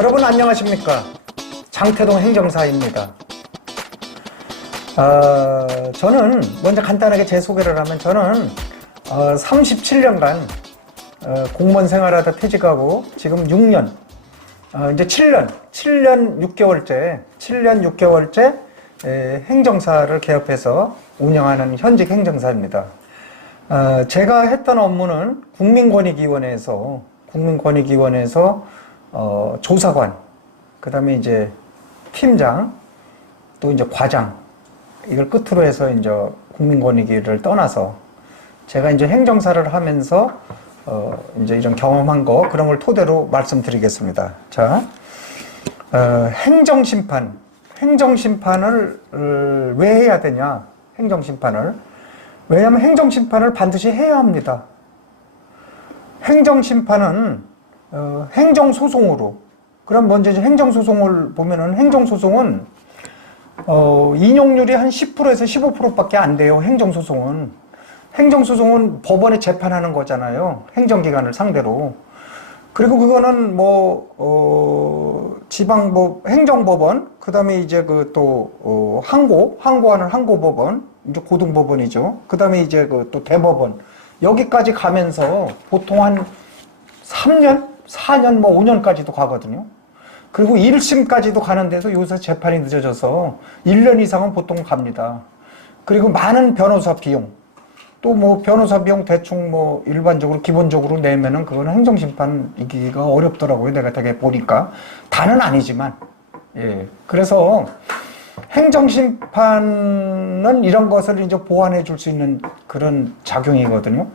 여러분 안녕하십니까? 장태동 행정사입니다. 저는 먼저 간단하게 제 소개를 하면 저는 37년간 공무원 생활하다 퇴직하고 지금 6년, 이제 7년 6개월째 행정사를 개업해서 운영하는 현직 행정사입니다. 제가 했던 업무는 국민권익위원회에서 조사관, 그 다음에 이제 팀장, 또 이제 과장, 이걸 끝으로 해서 이제 국민권익위를 떠나서 제가 이제 행정사를 하면서 이제 이런 경험한 거 그런 걸 토대로 말씀드리겠습니다. 자, 행정심판을 왜 해야 되냐? 행정심판을. 왜냐하면 행정심판을 반드시 해야 합니다. 행정심판은 행정소송으로. 그럼 먼저 이제 행정소송을 보면은 행정소송은 인용률이 한 10%에서 15%밖에 안 돼요. 행정소송은 법원에 재판하는 거잖아요. 행정기관을 상대로. 그리고 그거는 행정법원, 그 다음에 이제 항고하는 항고법원, 이제 고등법원이죠. 그 다음에 이제 또 대법원. 여기까지 가면서 보통 한 3년, 4년, 5년까지도 가거든요. 그리고 1심까지도 가는 데서 요새 재판이 늦어져서 1년 이상은 보통 갑니다. 그리고 많은 변호사 비용, 또 변호사 비용 대충 일반적으로 기본적으로 내면은 그거는 행정심판 이기기가 어렵더라고요. 내가 되게 보니까. 다는 아니지만. 예. 그래서 행정심판은 이런 것을 이제 보완해 줄 수 있는 그런 작용이거든요.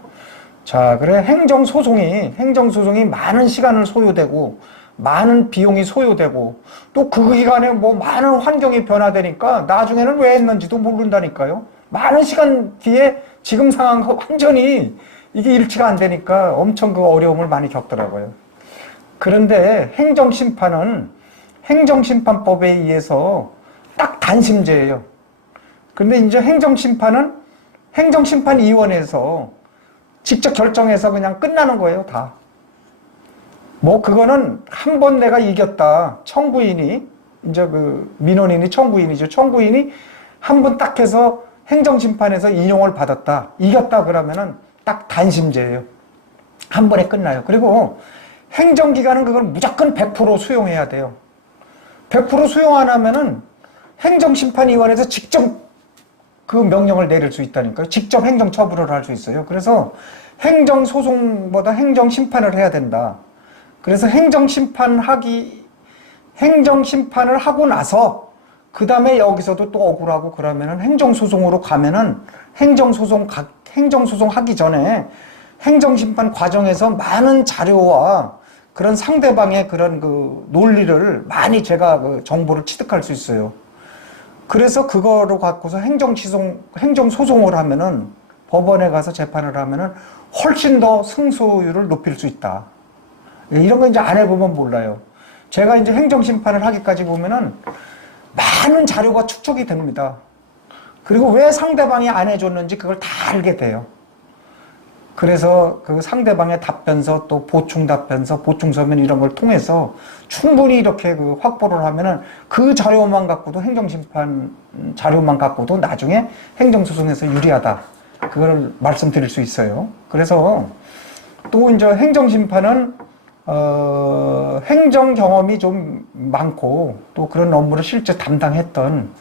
자, 그래 행정소송이 많은 시간을 소요되고 많은 비용이 소요되고 또 그 기간에 많은 환경이 변화되니까 나중에는 왜 했는지도 모른다니까요. 많은 시간 뒤에 지금 상황과 완전히 이게 일치가 안 되니까 엄청 그 어려움을 많이 겪더라고요. 그런데 행정심판은 행정심판법에 의해서 딱 단심제예요. 그런데 이제 행정심판은 행정심판위원회에서 직접 결정해서 그냥 끝나는 거예요, 다. 그거는 한 번 내가 이겼다. 청구인이, 이제 민원인이 청구인이죠. 청구인이 한 번 딱 해서 행정심판에서 인용을 받았다. 이겼다 그러면은 딱 단심제예요. 한 번에 끝나요. 그리고 행정기관은 그걸 무조건 100% 수용해야 돼요. 100% 수용 안 하면은 행정심판위원회에서 직접 그 명령을 내릴 수 있다니까요. 직접 행정처분을 할 수 있어요. 그래서 행정소송보다 행정심판을 해야 된다. 그래서 행정심판을 하고 나서 그 다음에 여기서도 또 억울하고 그러면은 행정소송으로 가면은 행정소송 하기 전에 행정심판 과정에서 많은 자료와 그런 상대방의 그런 논리를 많이 제가 정보를 취득할 수 있어요. 그래서 그거로 갖고서 행정소송을 하면은 법원에 가서 재판을 하면은 훨씬 더 승소율을 높일 수 있다. 이런 거 이제 안 해보면 몰라요. 제가 이제 행정심판을 하기까지 보면은 많은 자료가 축적이 됩니다. 그리고 왜 상대방이 안 해줬는지 그걸 다 알게 돼요. 그래서 그 상대방의 답변서, 또 보충답변서, 보충서면 이런 걸 통해서 충분히 이렇게 확보를 하면은 그 자료만 갖고도 행정심판 자료만 갖고도 나중에 행정소송에서 유리하다. 그걸 말씀드릴 수 있어요. 그래서 또 이제 행정심판은 행정 경험이 좀 많고 또 그런 업무를 실제 담당했던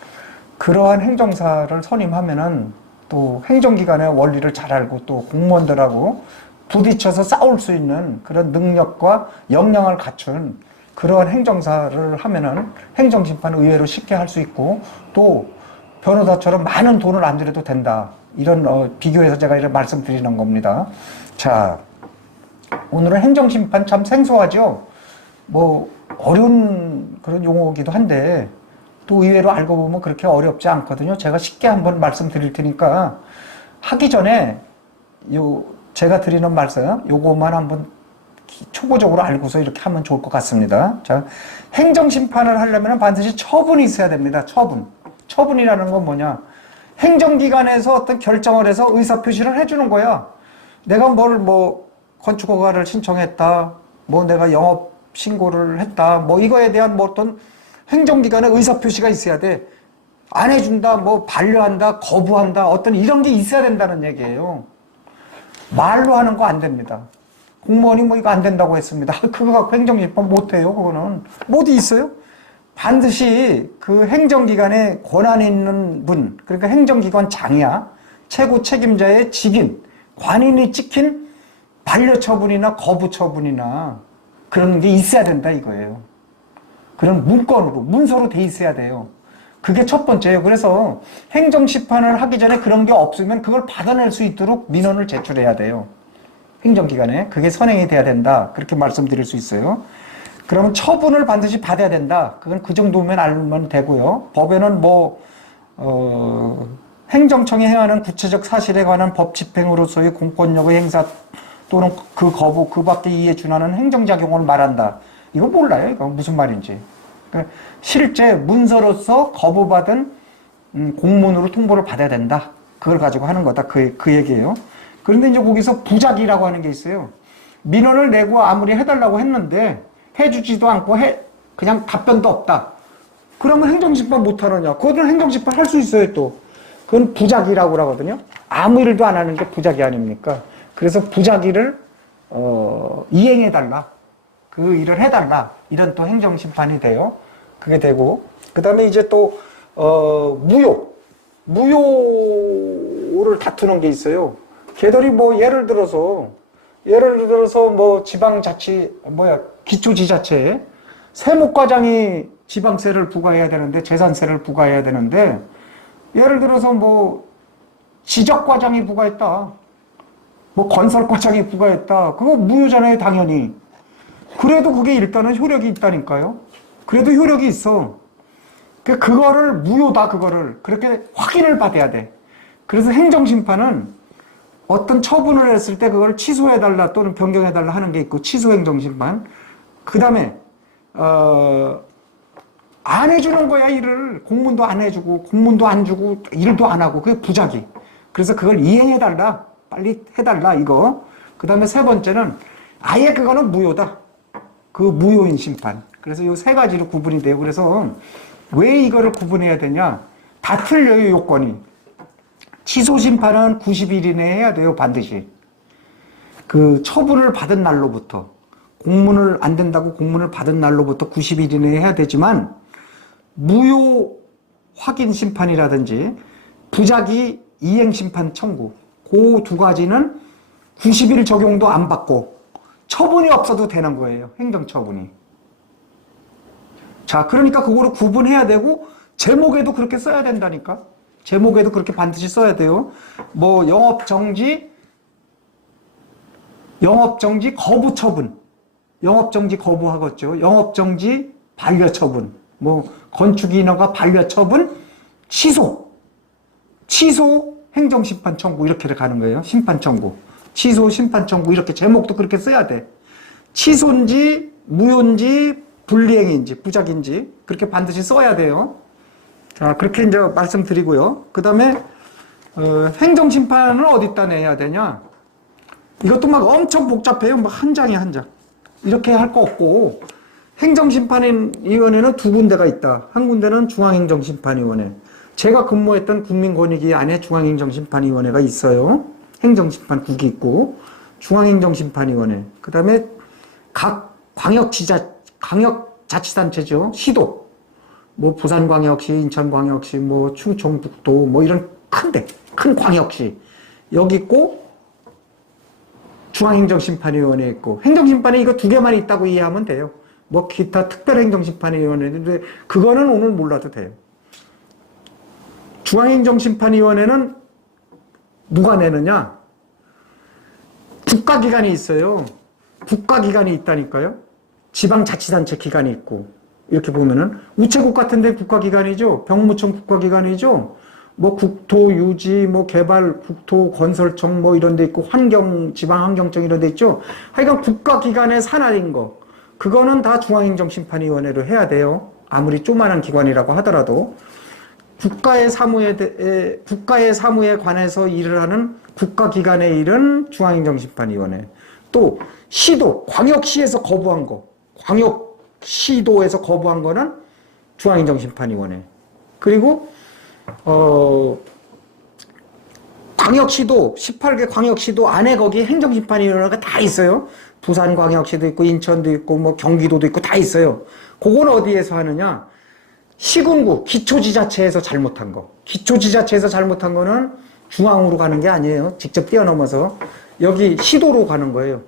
그러한 행정사를 선임하면은 또 행정기관의 원리를 잘 알고 또 공무원들하고 부딪혀서 싸울 수 있는 그런 능력과 역량을 갖춘 그러한 행정사를 하면은 행정심판을 의외로 쉽게 할 수 있고 또 변호사처럼 많은 돈을 안 들여도 된다. 이런 비교해서 제가 이런 말씀드리는 겁니다. 자, 오늘은 행정심판 참 생소하죠? 어려운 그런 용어이기도 한데 또 의외로 알고 보면 그렇게 어렵지 않거든요. 제가 쉽게 한번 말씀드릴 테니까 하기 전에 제가 드리는 말씀 요거만 한번 초보적으로 알고서 이렇게 하면 좋을 것 같습니다. 자, 행정심판을 하려면 반드시 처분이 있어야 됩니다. 처분이라는 건 뭐냐? 행정기관에서 어떤 결정을 해서 의사표시를 해주는 거야. 내가 건축허가를 신청했다. 내가 신고를 했다. 뭐 이거에 대한 뭐 어떤 행정기관의 의사표시가 있어야 돼. 안 해준다, 뭐 반려한다, 거부한다, 어떤 이런 게 있어야 된다는 얘기예요. 말로 하는 거 안 됩니다. 공무원이 뭐 이거 안 된다고 했습니다. 그거 갖고 행정심판 못해요. 그거는. 뭐 어디 있어요? 반드시 그 행정기관에 권한 있는 분, 그러니까 행정기관 장이야, 최고 책임자의 직인, 관인이 찍힌 반려처분이나 거부처분이나 그런 게 있어야 된다 이거예요. 그런 문건으로, 문서로 돼 있어야 돼요. 그게 첫 번째예요. 그래서 행정심판을 하기 전에 그런 게 없으면 그걸 받아낼 수 있도록 민원을 제출해야 돼요. 행정기관에. 그게 선행이 돼야 된다. 그렇게 말씀드릴 수 있어요. 그러면 처분을 반드시 받아야 된다. 그건 그 정도면 알면 되고요. 법에는 행정청이 행하는 구체적 사실에 관한 법 집행으로서의 공권력의 행사 또는 그 거부, 그 밖의 이에 준하는 행정작용을 말한다. 이거 몰라요. 이거 무슨 말인지. 실제 문서로서 거부받은 공문으로 통보를 받아야 된다. 그걸 가지고 하는 거다. 그 얘기예요. 그런데 이제 거기서 부작이라고 하는 게 있어요. 민원을 내고 아무리 해달라고 했는데 해주지도 않고 그냥 답변도 없다. 그러면 행정심판 못하느냐? 그거는 행정심판 할 수 있어요, 또. 그건 부작이라고 하거든요. 아무 일도 안 하는 게 부작이 아닙니까? 그래서 부작이를, 이행해달라. 그 일을 해달라. 이런 또 행정심판이 돼요. 그게 되고. 그 다음에 이제 또, 무효를 다투는 게 있어요. 걔들이 뭐 예를 들어서 뭐 기초지자체에 세무과장이 지방세를 부과해야 되는데, 재산세를 부과해야 되는데, 예를 들어서 뭐 지적과장이 부과했다. 뭐 건설과장이 부과했다. 그거 무효잖아요, 당연히. 그래도 그게 일단은 효력이 있다니까요. 그래도 효력이 있어. 그거를 무효다, 그거를. 그렇게 확인을 받아야 돼. 그래서 행정심판은 어떤 처분을 했을 때 그걸 취소해달라 또는 변경해달라 하는 게 있고, 취소행정심판. 그 다음에, 안 해주는 거야, 일을. 공문도 안 해주고, 공문도 안 주고, 일도 안 하고. 그게 부작위. 그래서 그걸 이행해달라. 빨리 해달라, 이거. 그 다음에 세 번째는 아예 그거는 무효다. 그 무효인 심판. 그래서 이 세 가지로 구분이 돼요. 그래서 왜 이거를 구분해야 되냐? 다 틀려요, 요건이. 취소 심판은 90일 이내에 해야 돼요, 반드시. 그 처분을 받은 날로부터. 공문을 안 된다고 공문을 받은 날로부터 90일 이내에 해야 되지만, 무효 확인 심판이라든지 부작위 이행 심판 청구, 그 두 가지는 90일 적용도 안 받고 처분이 없어도 되는 거예요. 행정처분이. 자, 그러니까 그거를 구분해야 되고, 제목에도 그렇게 써야 된다니까. 제목에도 그렇게 반드시 써야 돼요. 뭐 영업정지 거부처분, 영업정지 거부하겠죠. 영업정지 반려처분, 뭐 건축인허가 반려처분 취소 행정심판 청구 이렇게 가는 거예요. 심판 청구, 취소 심판 청구 이렇게 제목도 그렇게 써야 돼. 취소인지 무효인지 불이행인지 부작인지 그렇게 반드시 써야 돼요. 자, 그렇게 이제 말씀드리고요. 그 다음에 행정심판을 어디다 내야 되냐? 이것도 막 엄청 복잡해요. 막 한 장에 한 장. 이렇게 할 거 없고, 행정심판위원회는 두 군데가 있다. 한 군데는 중앙행정심판위원회. 제가 근무했던 국민권익위 안에 중앙행정심판위원회가 있어요. 행정심판국이 있고, 중앙행정심판위원회. 그 다음에 각 광역자치단체죠. 시도. 뭐 부산광역시, 인천광역시, 뭐 충청북도, 뭐 이런 큰 광역시. 여기 있고, 중앙행정심판위원회 있고, 행정심판이 이거 두 개만 있다고 이해하면 돼요. 뭐 기타 특별행정심판위원회인데 그거는 오늘 몰라도 돼요. 중앙행정심판위원회는 누가 내느냐? 국가기관이 있어요. 국가기관이 있다니까요. 지방자치단체 기관이 있고, 이렇게 보면은 우체국 같은 데 국가기관이죠. 병무청 국가기관이죠. 뭐 국토유지, 뭐 개발, 국토건설청 뭐 이런 데 있고, 지방환경청 이런 데 있죠. 하여간 국가기관의 산하인 거. 그거는 다 중앙행정심판위원회로 해야 돼요. 아무리 조그마한 기관이라고 하더라도. 국가의 사무에 관해서 일을 하는 국가기관의 일은 중앙행정심판위원회. 또 시도, 광역시에서 거부한 거. 광역시도에서 거부한 거는 중앙행정심판위원회. 그리고 광역시도 18개 광역시도 안에 거기 행정심판위원회가 다 있어요. 부산광역시도 있고 인천도 있고 뭐 경기도도 있고 다 있어요. 그건 어디에서 하느냐? 시군구 기초지자체에서 잘못한 거. 기초지자체에서 잘못한 거는 중앙으로 가는 게 아니에요. 직접 뛰어넘어서 여기 시도로 가는 거예요.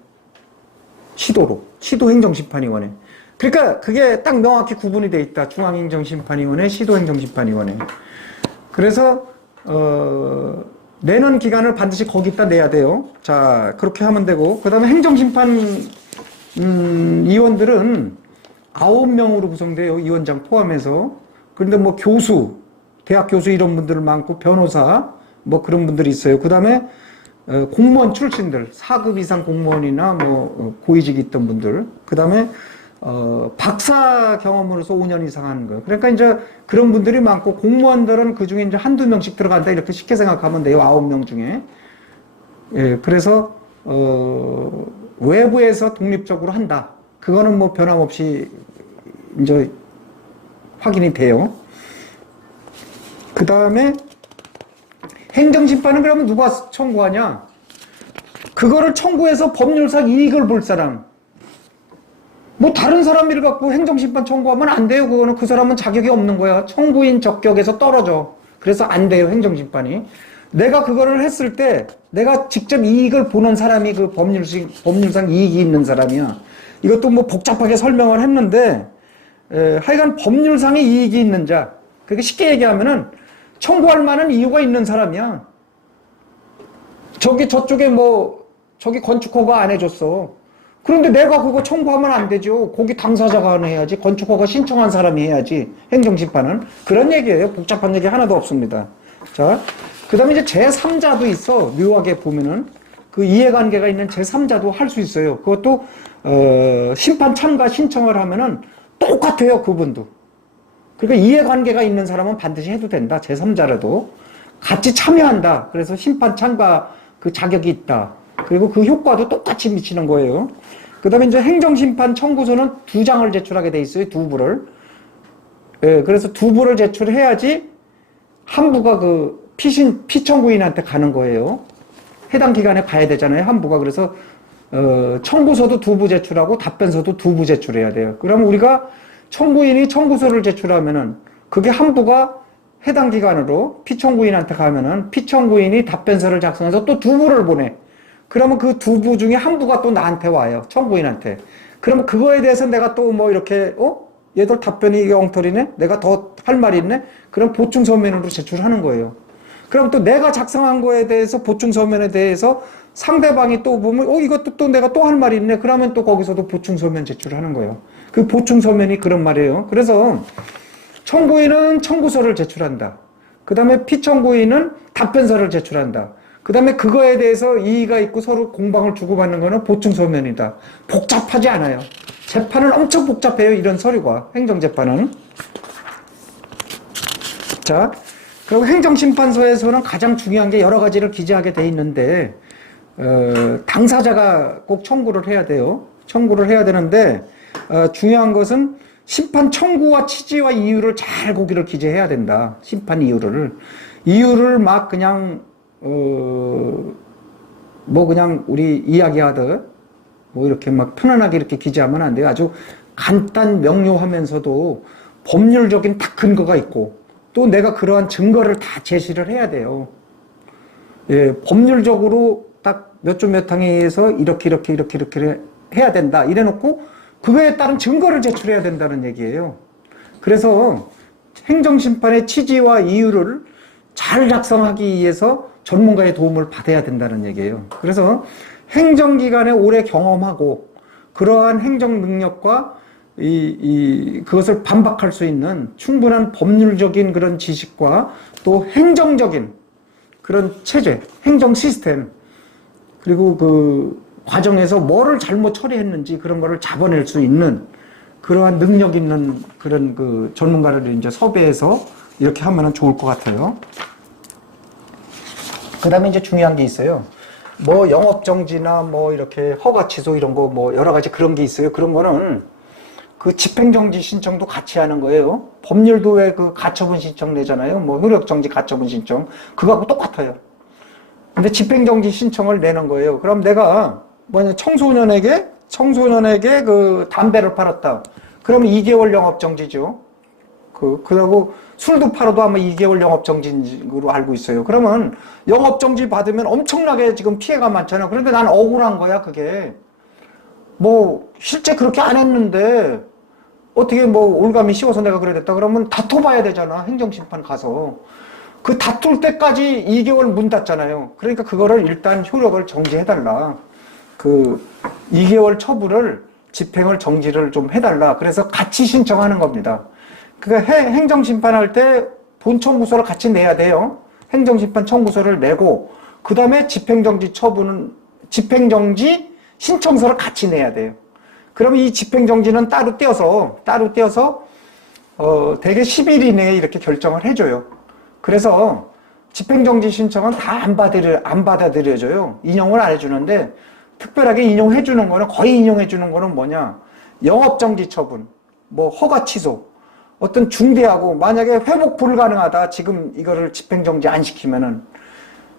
시도로. 시도행정심판위원회. 그러니까 그게 딱 명확히 구분이 돼 있다. 중앙행정심판위원회, 시도행정심판위원회. 그래서 내는 기간을 반드시 거기다 내야 돼요. 자, 그렇게 하면 되고, 그 다음에 행정심판 위원들은 9명으로 구성돼요. 위원장 포함해서. 그런데 뭐 교수, 대학 교수 이런 분들 많고, 변호사, 뭐 그런 분들이 있어요. 그 다음에 공무원 출신들, 4급 이상 공무원이나 뭐 고위직이 있던 분들, 그 다음에 박사 경험으로서 5년 이상 하는 거예요. 그러니까 이제 그런 분들이 많고, 공무원들은 그 중에 이제 한두 명씩 들어간다. 이렇게 쉽게 생각하면 돼요. 9명 중에. 예, 그래서, 외부에서 독립적으로 한다. 그거는 뭐 변함없이 이제 확인이 돼요. 그 다음에 행정심판은 그러면 누가 청구하냐? 그거를 청구해서 법률상 이익을 볼 사람. 뭐 다른 사람을 갖고 행정심판 청구하면 안 돼요. 그거는 그 사람은 자격이 없는 거야. 청구인 적격에서 떨어져. 그래서 안 돼요. 행정심판이. 내가 그거를 했을 때 내가 직접 이익을 보는 사람이 그 법률상 이익이 있는 사람이야. 이것도 뭐 복잡하게 설명을 했는데 하여간 법률상의 이익이 있는 자. 그렇게 쉽게 얘기하면은 청구할 만한 이유가 있는 사람이야. 저쪽에 저기 건축허가 안 해줬어. 그런데 내가 그거 청구하면 안 되죠. 거기 당사자가 해야지. 건축허가 신청한 사람이 해야지. 행정심판은. 그런 얘기예요. 복잡한 얘기 하나도 없습니다. 자, 그 다음에 이제 제3자도 있어. 묘하게 보면은. 그 이해관계가 있는 제3자도 할 수 있어요. 그것도, 심판 참가 신청을 하면은 똑같아요. 그분도. 그러니까 이해관계가 있는 사람은 반드시 해도 된다. 제3자라도. 같이 참여한다. 그래서 심판 참가 그 자격이 있다. 그리고 그 효과도 똑같이 미치는 거예요. 그 다음에 이제 행정심판 청구서는 2장을 제출하게 돼 있어요. 2부를. 예, 그래서 2부를 제출해야지 한 부가 그 피청구인한테 가는 거예요. 해당 기간에 가야 되잖아요. 한 부가. 그래서, 청구서도 2부 제출하고 답변서도 2부 제출해야 돼요. 그러면 우리가 청구인이 청구서를 제출하면은 그게 한 부가 해당 기간으로 피청구인한테 가면은 피청구인이 답변서를 작성해서 또 2부를 보내. 그러면 그 2부 중에 한 부가 또 나한테 와요. 청구인한테. 그러면 그거에 대해서 내가 또 뭐 이렇게, 얘들 답변이 엉터리네? 내가 더 할 말이 있네? 그럼 보충서면으로 제출하는 거예요. 그럼 또 내가 작성한 거에 대해서 보충서면에 대해서 상대방이 또 보면, 이것도 또 내가 또 할 말이 있네? 그러면 또 거기서도 보충서면 제출하는 거예요. 그 보충서면이 그런 말이에요. 그래서 청구인은 청구서를 제출한다. 그 다음에 피청구인은 답변서를 제출한다. 그 다음에 그거에 대해서 이의가 있고 서로 공방을 주고받는 거는 보충서면이다. 복잡하지 않아요. 재판은 엄청 복잡해요. 이런 서류가. 행정재판은. 자, 그리고 행정심판서에서는 가장 중요한 게 여러 가지를 기재하게 돼 있는데, 당사자가 꼭 청구를 해야 돼요. 청구를 해야 되는데, 중요한 것은 심판 청구와 취지와 이유를 잘 거기를 기재해야 된다. 심판 이유를 막 그냥 그냥 우리 이야기하듯 뭐 이렇게 막 편안하게 이렇게 기재하면 안 돼요. 아주 간단 명료하면서도 법률적인 딱 근거가 있고 또 내가 그러한 증거를 다 제시를 해야 돼요. 예, 법률적으로 딱 몇 조 몇 항에 의해서 이렇게 해야 된다. 이래 놓고 그거에 따른 증거를 제출해야 된다는 얘기예요. 그래서 행정심판의 취지와 이유를 잘 작성하기 위해서 전문가의 도움을 받아야 된다는 얘기예요. 그래서 행정기관에 오래 경험하고 그러한 행정 능력과 그것을 반박할 수 있는 충분한 법률적인 그런 지식과 또 행정적인 그런 체제, 행정 시스템, 그리고 그 과정에서 뭐를 잘못 처리했는지 그런 거를 잡아낼 수 있는 그러한 능력 있는 그런 그 전문가를 이제 섭외해서 이렇게 하면은 좋을 것 같아요. 그 다음에 이제 중요한 게 있어요. 뭐 영업정지나 뭐 이렇게 허가 취소 이런 거 뭐 여러 가지 그런 게 있어요. 그런 거는 그 집행정지 신청도 같이 하는 거예요. 법률도 왜 그 가처분 신청 내잖아요. 뭐 효력정지 가처분 신청. 그거하고 똑같아요. 근데 집행정지 신청을 내는 거예요. 그럼 내가 청소년에게 그 담배를 팔았다. 그러면 2개월 영업정지죠. 그러고 술도 팔아도 아마 2개월 영업정지로 알고 있어요. 그러면 영업정지 받으면 엄청나게 지금 피해가 많잖아. 그런데 난 억울한 거야, 그게. 뭐, 실제 그렇게 안 했는데, 어떻게 뭐, 올감이 씌워서 내가 그래 됐다. 그러면 다퉈봐야 되잖아. 행정심판 가서. 그 다툴 때까지 2개월 문 닫잖아요. 그러니까 그거를 일단 효력을 정지해달라. 2개월 처분을, 집행을 정지를 좀 해달라. 그래서 같이 신청하는 겁니다. 그러니까 행정심판할 때 본청구서를 같이 내야 돼요. 행정심판 청구서를 내고, 그 다음에 집행정지 신청서를 같이 내야 돼요. 그러면 이 집행정지는 따로 떼어서, 대개 10일 이내에 이렇게 결정을 해줘요. 그래서 집행정지 신청은 다 안 받아들여져요. 인용을 안 해주는데, 특별하게 인용해주는 거는, 거의 인용해주는 거는 뭐냐. 영업정지 처분, 뭐 허가 취소, 어떤 중대하고, 만약에 회복 불가능하다, 지금 이거를 집행정지 안 시키면은,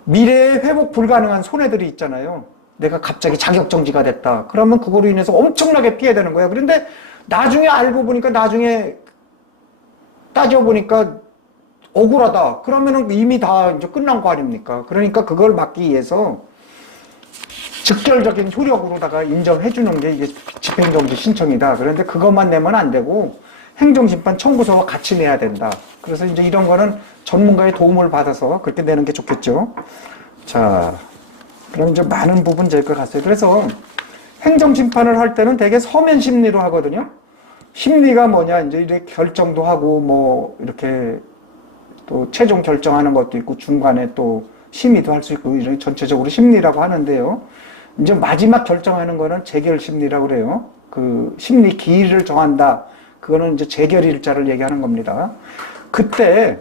미래에 회복 불가능한 손해들이 있잖아요. 내가 갑자기 자격정지가 됐다. 그러면 그거로 인해서 엄청나게 피해되는 거예요. 그런데 나중에 알고 보니까, 나중에 따져보니까 억울하다. 그러면은 이미 다 이제 끝난 거 아닙니까? 그러니까 그걸 막기 위해서 직결적인 효력으로다가 인정해주는 게 이게 집행정지 신청이다. 그런데 그것만 내면 안 되고 행정심판 청구서와 같이 내야 된다. 그래서 이제 이런 거는 전문가의 도움을 받아서 그렇게 내는 게 좋겠죠. 자, 그럼 이제 많은 부분 될 것 같아요. 그래서 행정심판을 할 때는 되게 서면 심리로 하거든요. 심리가 뭐냐, 이제 이렇게 결정도 하고, 뭐, 이렇게 또 최종 결정하는 것도 있고, 중간에 또 심의도 할 수 있고, 이런 전체적으로 심리라고 하는데요. 이제 마지막 결정하는 거는 재결 심리라고 그래요. 그 심리 기일을 정한다. 그거는 이제 재결일자를 얘기하는 겁니다. 그때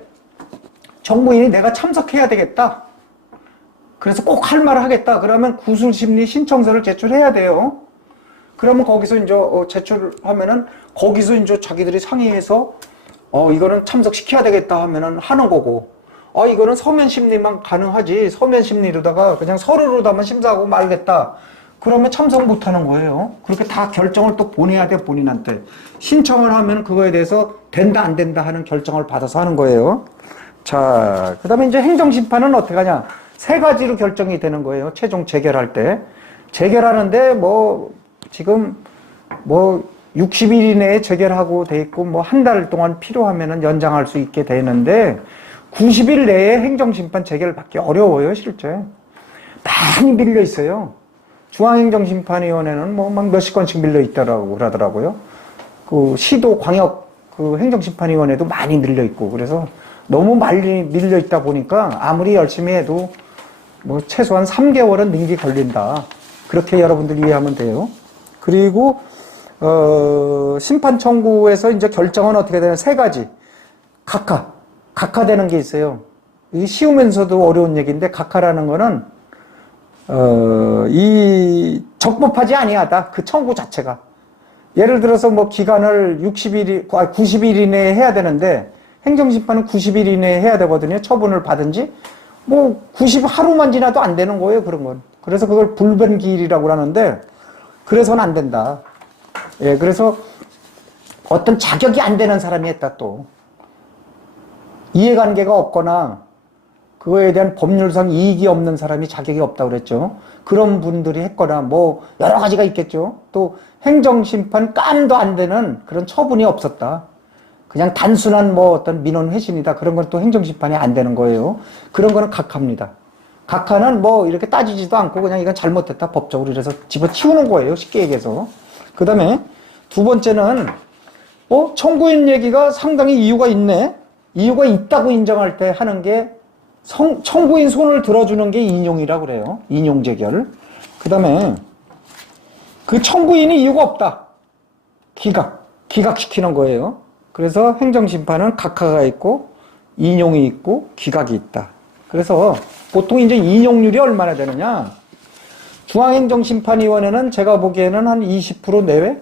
정부인이 내가 참석해야 되겠다. 그래서 꼭 할 말을 하겠다. 그러면 구술심리 신청서를 제출해야 돼요. 그러면 거기서 이제 제출하면은 거기서 이제 자기들이 상의해서 이거는 참석시켜야 되겠다 하면은 하는 거고, 이거는 서면 심리만 가능하지, 서면 심리로다가 그냥 서류로다만 심사하고 말겠다. 그러면 참석 못 하는 거예요. 그렇게 다 결정을 또 보내야 돼, 본인한테. 신청을 하면 그거에 대해서 된다, 안 된다 하는 결정을 받아서 하는 거예요. 자, 그 다음에 이제 행정심판은 어떻게 하냐. 3가지로 결정이 되는 거예요. 최종 재결할 때. 재결하는데 지금 60일 이내에 재결하고 돼 있고, 한 달 동안 필요하면은 연장할 수 있게 되는데, 90일 내에 행정심판 재결 받기 어려워요, 실제. 많이 밀려 있어요. 중앙행정심판위원회는 막 몇십 건씩 밀려 있다라고 그러더라고요. 시도 광역 행정심판위원회도 많이 밀려 있고, 그래서 너무 많이 밀려 있다 보니까 아무리 열심히 해도 최소한 3개월은 능기 걸린다. 그렇게 여러분들 이해하면 돼요. 그리고 심판 청구에서 이제 결정은 어떻게 되냐. 3가지. 각하되는 게 있어요. 이게 쉬우면서도 어려운 얘기인데, 각하라는 거는 이 적법하지 아니하다. 그 청구 자체가. 예를 들어서 기간을 90일 이내에 해야 되는데, 행정심판은 90일 이내에 해야 되거든요. 처분을 받은 지. 90하루만 지나도 안 되는 거예요, 그런 건. 그래서 그걸 불변기일이라고 하는데, 그래서는 안 된다. 예, 그래서 어떤 자격이 안 되는 사람이 했다, 또. 이해관계가 없거나, 그거에 대한 법률상 이익이 없는 사람이 자격이 없다고 그랬죠. 그런 분들이 했거나, 여러 가지가 있겠죠. 또, 행정심판 깜도 안 되는 그런 처분이 없었다. 그냥 단순한 어떤 민원 회신이다. 그런 건 또 행정심판이 안 되는 거예요. 그런 거는 각하입니다. 각하는 이렇게 따지지도 않고 그냥 이건 잘못했다. 법적으로. 이래서 집어치우는 거예요. 쉽게 얘기해서. 그 다음에 2번째는, 청구인 얘기가 상당히 이유가 있네. 이유가 있다고 인정할 때 하는 게 청구인 손을 들어주는 게 인용이라고 그래요. 인용재결. 그 다음에 그 청구인이 이유가 없다. 기각시키는 거예요. 그래서 행정심판은 각하가 있고 인용이 있고 기각이 있다. 그래서 보통 이제 인용률이 얼마나 되느냐. 중앙행정심판위원회는 제가 보기에는 한 20% 내외?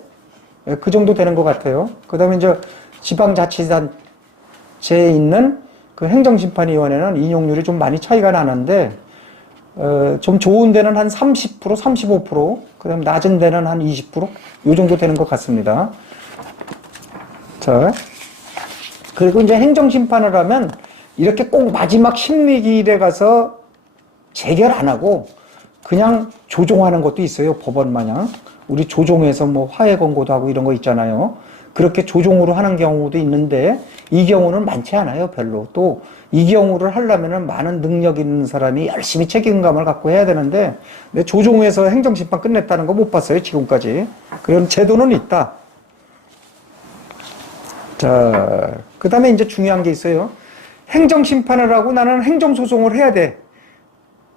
예, 그 정도 되는 것 같아요. 그 다음에 이제 지방자치단체에 있는 그 행정심판위원회는 인용률이 좀 많이 차이가 나는데, 좀 좋은 데는 한 30%, 35%, 그 다음 낮은 데는 한 20%? 요 정도 되는 것 같습니다. 자, 그리고 이제 행정심판을 하면 이렇게 꼭 마지막 심리기일에 가서 재결 안 하고 그냥 조종하는 것도 있어요. 법원 마냥. 우리 조종해서 뭐 화해 권고도 하고 이런 거 있잖아요. 그렇게 조종으로 하는 경우도 있는데 이 경우는 많지 않아요. 별로. 또 이 경우를 하려면은 많은 능력 있는 사람이 열심히 책임감을 갖고 해야 되는데 조종해서 행정심판 끝냈다는 거 못 봤어요. 지금까지. 그런 제도는 있다. 자, 그 다음에 이제 중요한 게 있어요. 행정심판을 하고 나는 행정소송을 해야 돼.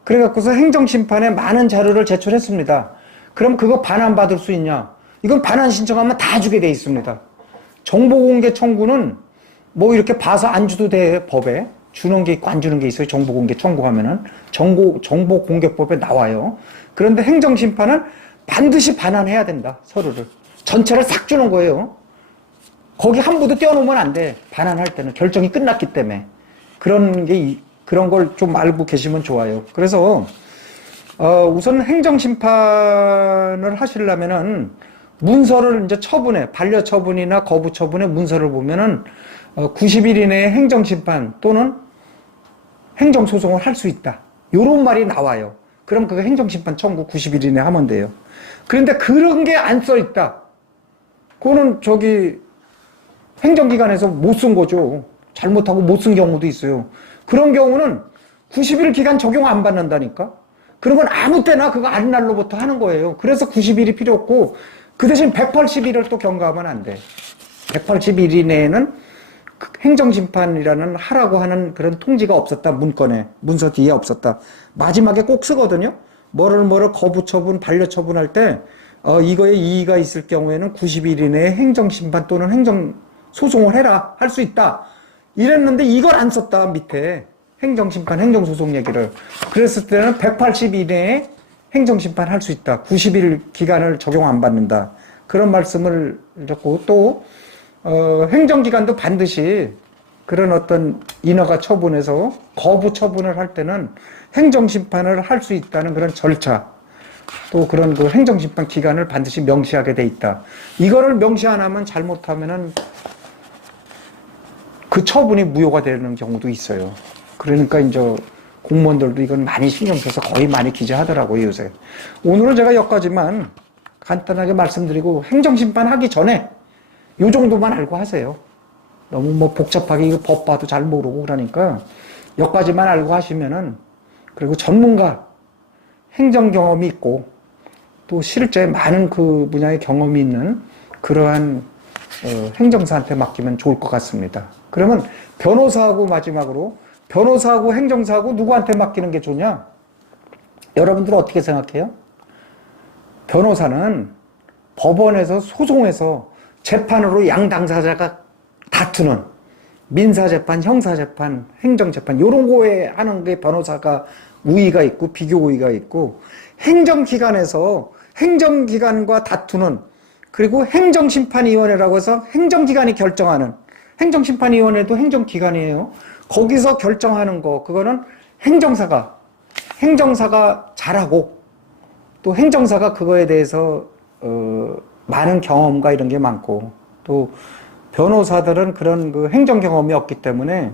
그래갖고서 행정심판에 많은 자료를 제출했습니다. 그럼 그거 반환받을 수 있냐? 이건 반환 신청하면 다 주게 돼 있습니다. 정보공개 청구는 뭐 이렇게 봐서 안 주도 돼, 법에. 주는 게 있고 안 주는 게 있어요. 정보공개 청구하면은. 정보공개법에 나와요. 그런데 행정심판은 반드시 반환해야 된다, 서류를. 전체를 싹 주는 거예요. 거기 한 부도 떼어놓으면 안 돼. 반환할 때는. 결정이 끝났기 때문에. 그런 걸 좀 알고 계시면 좋아요. 그래서, 우선 행정심판을 하시려면은 문서를 이제 반려처분이나 거부처분의 문서를 보면은 90일 이내에 행정심판 또는 행정소송을 할 수 있다. 요런 말이 나와요. 그럼 그거 행정심판 청구 90일 이내에 하면 돼요. 그런데 그런 게 안 써 있다. 그거는 행정기관에서 못 쓴 거죠. 잘못하고 못 쓴 경우도 있어요. 그런 경우는 90일 기간 적용 안 받는다니까? 그러면 아무 때나 그거 아는 날로부터 하는 거예요. 그래서 90일이 필요 없고, 그 대신 180일을 또 경과하면 안 돼. 180일 이내에는 행정심판이라는 하라고 하는 그런 통지가 없었다. 문서 뒤에 없었다. 마지막에 꼭 쓰거든요. 뭐를 거부처분, 반려처분할 때, 이거에 이의가 있을 경우에는 90일 이내에 행정심판 또는 행정소송을 해라. 할 수 있다. 이랬는데 이걸 안 썼다. 밑에. 행정심판, 행정소송 얘기를. 그랬을 때는 180일 이내에 행정심판 할 수 있다. 90일 기간을 적용 안 받는다. 그런 말씀을 드렸고, 또, 행정기관도 반드시 그런 어떤 인허가 처분에서 거부 처분을 할 때는 행정심판을 할 수 있다는 그런 절차, 또 그런 그 행정심판 기간을 반드시 명시하게 돼 있다. 이거를 명시 안 하면 잘못하면은 그 처분이 무효가 되는 경우도 있어요. 그러니까 이제 공무원들도 이건 많이 신경 써서 거의 많이 기재하더라고요, 요새. 오늘은 제가 여기까지만 간단하게 말씀드리고 행정심판 하기 전에 요 정도만 알고 하세요. 너무 뭐 복잡하게 이거 법 봐도 잘 모르고 그러니까 여기까지만 알고 하시면은, 그리고 전문가 행정 경험이 있고 또 실제 많은 그 분야의 경험이 있는 그러한 행정사한테 맡기면 좋을 것 같습니다. 그러면 변호사하고 마지막으로 변호사하고 행정사하고 누구한테 맡기는 게 좋냐? 여러분들 어떻게 생각해요? 변호사는 법원에서 소송해서 재판으로 양 당사자가 다투는 민사재판, 형사재판, 행정재판 이런 거에 하는 게 변호사가 우위가 있고 비교 우위가 있고, 행정기관에서 행정기관과 다투는, 그리고 행정심판위원회라고 해서 행정기관이 결정하는, 행정심판위원회도 행정기관이에요. 거기서 결정하는 거, 그거는 행정사가 잘하고 또 행정사가 그거에 대해서 많은 경험과 이런 게 많고, 또 변호사들은 그런 그 행정 경험이 없기 때문에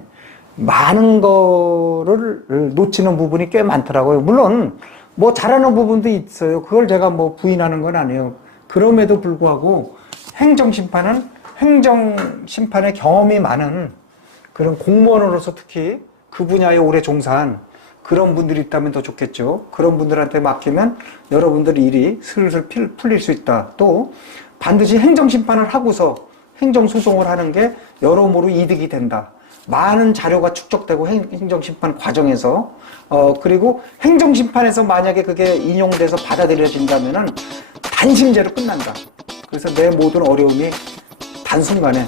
많은 거를 놓치는 부분이 꽤 많더라고요. 물론 뭐 잘하는 부분도 있어요. 그걸 제가 뭐 부인하는 건 아니에요. 그럼에도 불구하고 행정심판은 행정심판의 경험이 많은 그런 공무원으로서 특히 그 분야에 오래 종사한 그런 분들이 있다면 더 좋겠죠. 그런 분들한테 맡기면 여러분들 일이 슬슬 풀릴 수 있다. 또 반드시 행정심판을 하고서 행정소송을 하는 게 여러모로 이득이 된다. 많은 자료가 축적되고 행정심판 과정에서 그리고 행정심판에서 만약에 그게 인용돼서 받아들여진다면은 단심제로 끝난다. 그래서 내 모든 어려움이 단순간에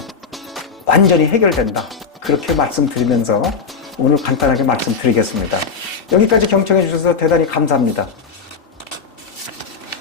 완전히 해결된다. 그렇게 말씀드리면서 오늘 간단하게 말씀드리겠습니다. 여기까지 경청해 주셔서 대단히 감사합니다.